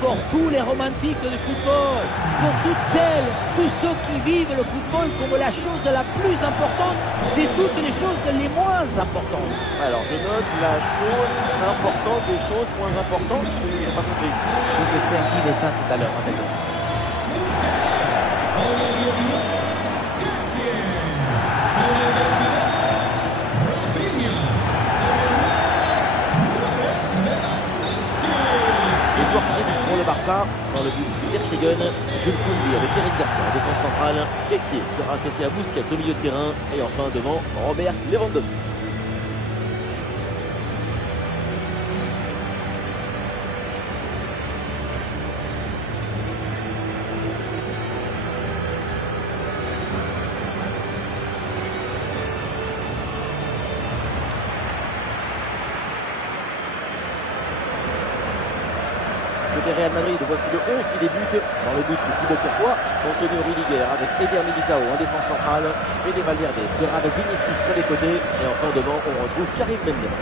pour tous les romantiques du football, pour toutes celles, tous ceux qui vivent le football comme la chose la plus importante de toutes les choses les moins importantes. Alors je note la chose importante des choses moins importantes, je n'ai pas compris. Je t'ai fait un petit dessin tout à l'heure, attendez. Pour le Barça, dans le but Ter Stegen, Jules Koundé avec Eric Garcia en défense centrale. Kessié sera associé à Busquets au milieu de terrain et enfin devant Robert Lewandowski. Côté Real Madrid, voici le 11 qui débute. Dans le but, c'est Thibaut Courtois, Antonio Rudiger avec Eder Militao en défense centrale. Fede Valverde sera avec Vinicius sur les côtés. Et enfin devant, on retrouve Karim Benzema.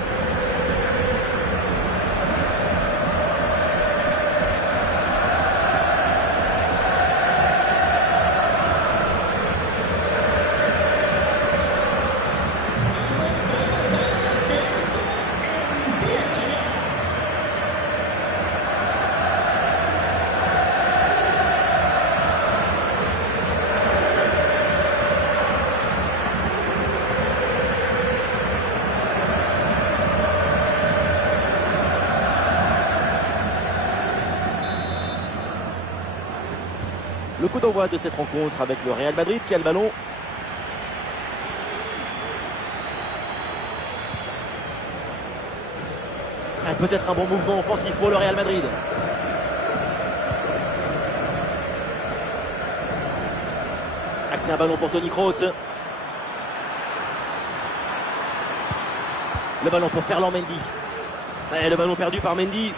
Le coup d'envoi de cette rencontre avec le Real Madrid qui a le ballon. Peut-être un bon mouvement offensif pour le Real Madrid. C'est un ballon pour Toni Kroos. Le ballon pour Ferland Mendy. Le ballon perdu par Mendy.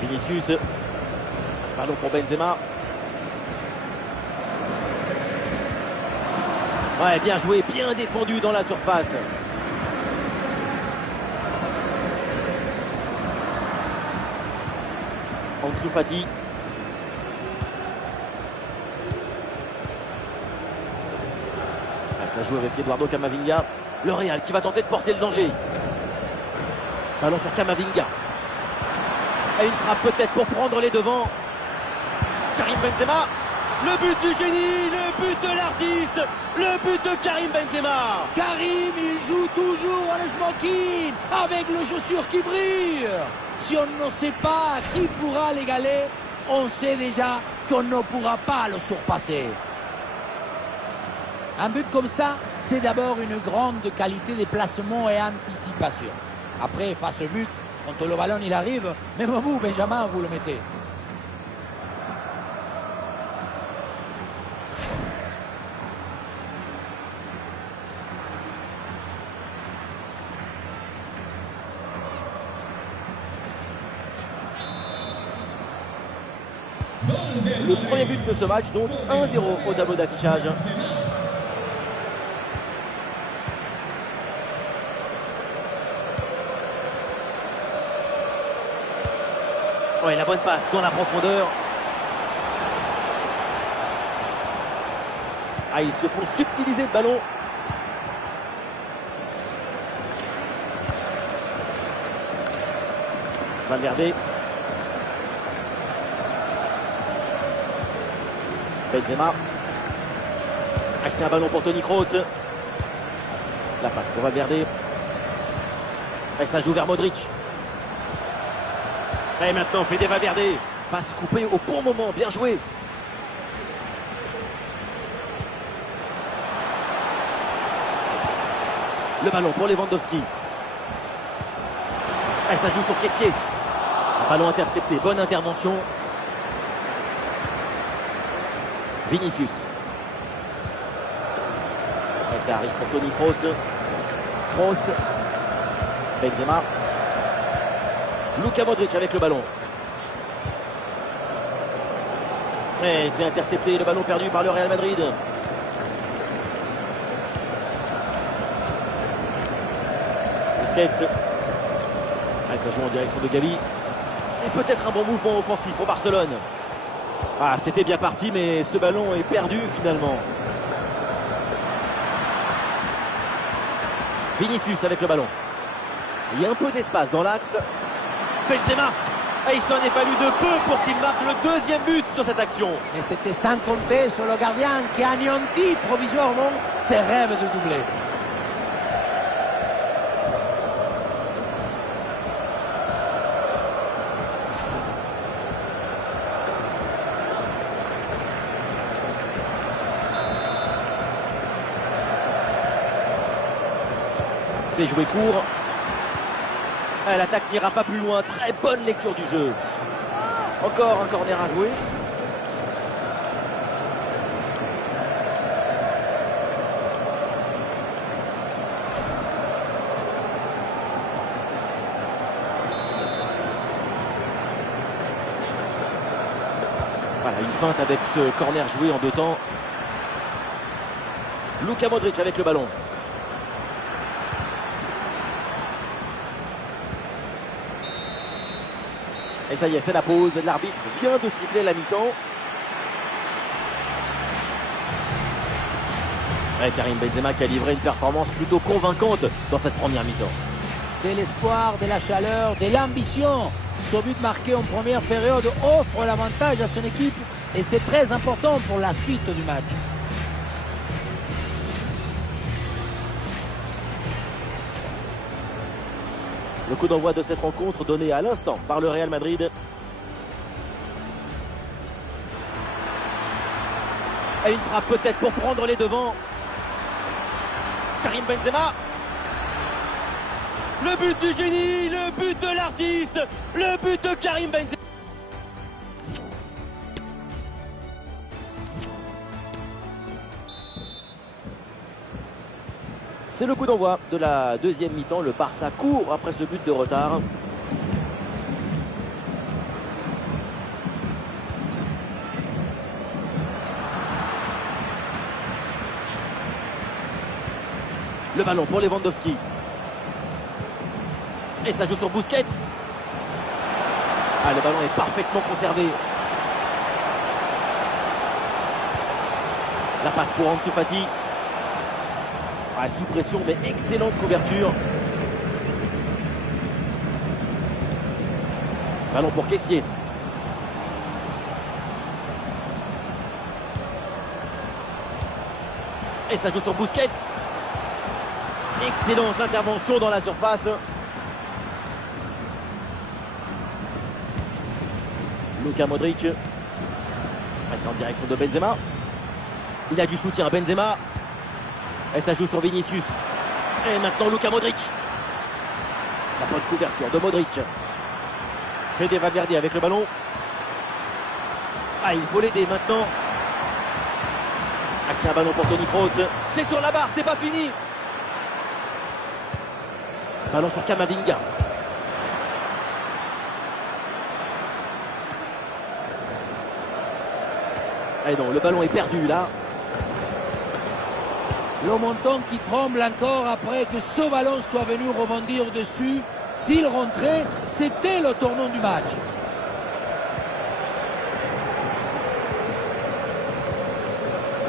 Vinicius. Ballon pour Benzema. Ouais, bien joué, bien défendu dans la surface. Ansu Fati. Ça joue avec Eduardo Camavinga. Le Real qui va tenter de porter le danger. Ballon sur Camavinga. Et une frappe peut-être pour prendre les devants. Karim Benzema. Le but du génie, le but de l'artiste, le but de Karim Benzema. Karim, il joue toujours en smoking, avec le chaussure qui brille. Si on ne sait pas qui pourra l'égaler, on sait déjà qu'on ne pourra pas le surpasser. Un but comme ça, c'est d'abord une grande qualité de placement et anticipation. Après, face au but, quand le ballon il arrive, même vous, Benjamin, vous le mettez. Le premier but de ce match, donc 1-0 au tableau d'affichage. Ouais, la bonne passe dans la profondeur. Ah, ils se font subtiliser le ballon. Valverde. Benzema. Ah, c'est un ballon pour Toni Kroos. La passe pour Valverde. Et ça joue vers Modric. Et maintenant Fede Valverde. Passe coupée au bon moment, bien joué. Le ballon pour Lewandowski. Et ça joue sur Kessié. Un ballon intercepté, bonne intervention. Vinicius. Et ça arrive pour Toni Kroos. Kroos. Benzema. Luka Modric avec le ballon. Et c'est intercepté, le ballon perdu par le Real Madrid. Busquets. Ah, ça joue en direction de Gavi. Et peut-être un bon mouvement offensif pour Barcelone. Ah, c'était bien parti, mais ce ballon est perdu finalement. Vinicius avec le ballon. Il y a un peu d'espace dans l'axe. Benzema. Et il s'en est fallu de peu pour qu'il marque le deuxième but sur cette action. Et c'était sans compter sur le gardien qui a anéanti provisoirement ses rêves de doubler. C'est joué court. L'attaque n'ira pas plus loin. Très bonne lecture du jeu. Encore un corner à jouer. Voilà, une feinte avec ce corner joué en deux temps. Luka Modric avec le ballon. Et ça y est, c'est la pause. L'arbitre vient de siffler la mi-temps. Karim Benzema qui a livré une performance plutôt convaincante dans cette première mi-temps. De l'espoir, de la chaleur, de l'ambition. Ce but marqué en première période offre l'avantage à son équipe et c'est très important pour la suite du match. Le coup d'envoi de cette rencontre donné à l'instant par le Real Madrid. Et une frappe peut-être pour prendre les devants. Karim Benzema. Le but du génie, le but de l'artiste, le but de Karim Benzema. C'est le coup d'envoi de la deuxième mi-temps. Le Barça court après ce but de retard. Le ballon pour Lewandowski. Et ça joue sur Busquets. Ah, le ballon est parfaitement conservé. La passe pour Ansu Fati. Ah, sous pression, mais excellente couverture. Ballon pour Kessié. Et ça joue sur Busquets. Excellente intervention dans la surface. Luka Modric. C'est en direction de Benzema. Il a du soutien à Benzema. Et ça joue sur Vinicius. Et maintenant Luka Modric. La bonne couverture de Modric. Fede Valverde avec le ballon. Ah, il faut l'aider maintenant. Ah, c'est un ballon pour Toni Kroos. C'est sur la barre, c'est pas fini. Ballon sur Camavinga. Et non, le ballon est perdu là. Le menton qui tremble encore après que ce ballon soit venu rebondir dessus. S'il rentrait, c'était le tournant du match.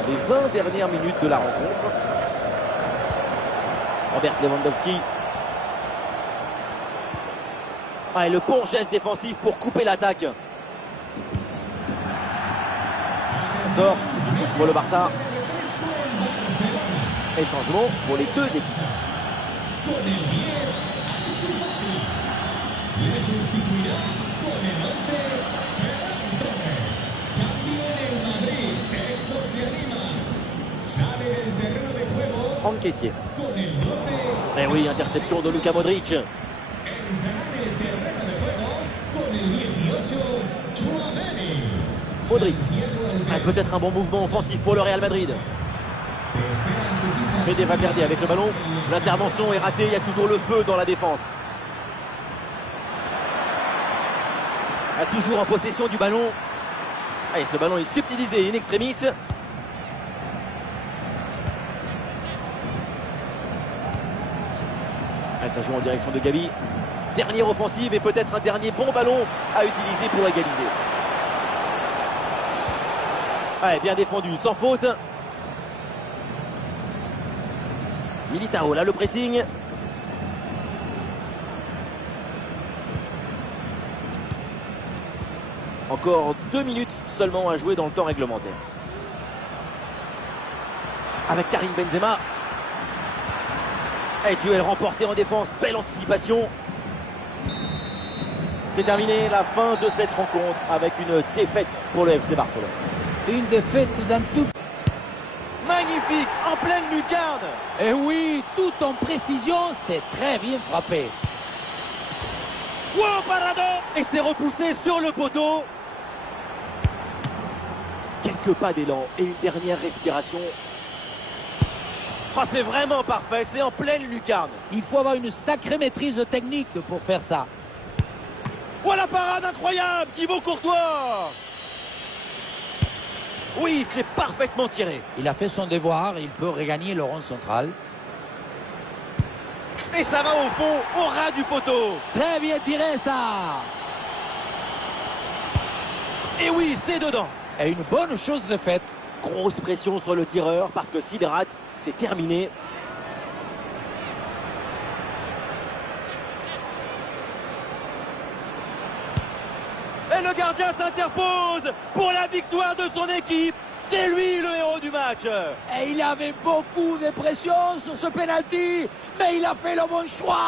Les 20 dernières minutes de la rencontre. Robert Lewandowski. Ah, et le bon geste défensif pour couper l'attaque. Ça sort, c'est une touche pour le Barça. Et changement pour les deux équipes. Franck Kessié. Et oui, interception de Luka Modric. Modric. Peut-être un bon mouvement offensif pour le Real Madrid. Fede Valverde avec le ballon. L'intervention est ratée, il y a toujours le feu dans la défense. A toujours en possession du ballon. Allez, ce ballon est subtilisé in extremis. Allez, ça joue en direction de Gavi. Dernière offensive et peut-être un dernier bon ballon à utiliser pour égaliser. Allez, bien défendu, sans faute. Militao, là le pressing. Encore 2 minutes seulement à jouer dans le temps réglementaire. Avec Karim Benzema. Et duel remporté en défense, belle anticipation. C'est terminé, la fin de cette rencontre avec une défaite pour le FC Barcelone. Une défaite dans tout. Magnifique, en pleine lucarne. Et oui, tout en précision, c'est très bien frappé. Wow, parado. Et c'est repoussé sur le poteau. Quelques pas d'élan et une dernière respiration. Oh, c'est vraiment parfait, c'est en pleine lucarne. Il faut avoir une sacrée maîtrise technique pour faire ça. Oh, la parade incroyable, Thibaut Courtois. Oui, c'est parfaitement tiré. Il a fait son devoir, il peut regagner le rond central. Et ça va au fond, au ras du poteau. Très bien tiré ça. Et oui, c'est dedans. Et une bonne chose de faite. Grosse pression sur le tireur parce que s'il rate, c'est terminé. Et le gardien s'interpose pour la victoire de son équipe. C'est lui le héros du match. Et il avait beaucoup de pression sur ce penalty, mais il a fait le bon choix.